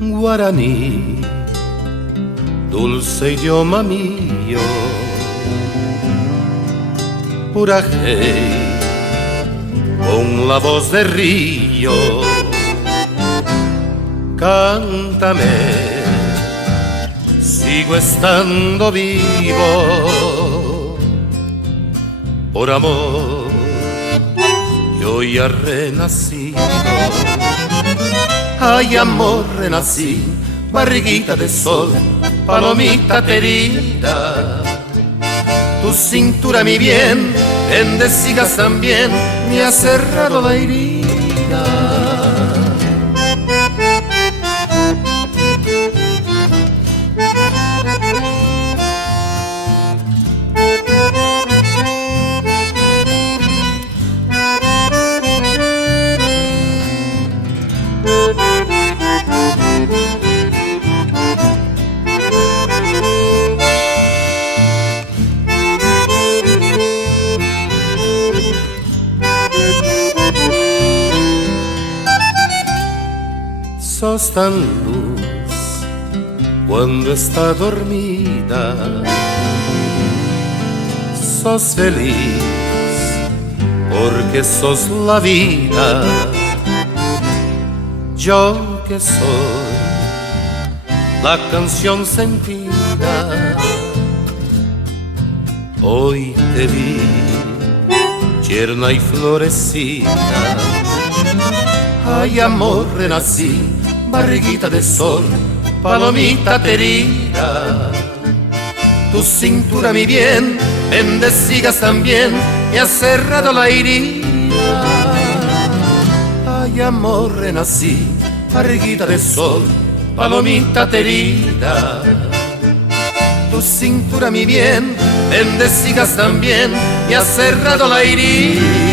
guaraní, dulce idioma mío, Purajey, con la voz de río, cántame, sigo estando vivo, por amor, yo ya renacido. Ay, amor, renací, barriguita de sol, palomita querida. Tu cintura, mi bien, bendecidas también, me ha cerrado la herida. Sos tan luz cuando está dormida, sos feliz porque sos la vida. Yo que soy la canción sentida, hoy te vi tierna y florecida. Ay, amor, renací, barriguita de sol, palomita querida. Tu cintura, mi bien, bendecidas también, me ha cerrado la herida. Ay, amor, renací, barriguita de sol, palomita querida. Tu cintura, mi bien, bendecidas también, me ha cerrado la herida.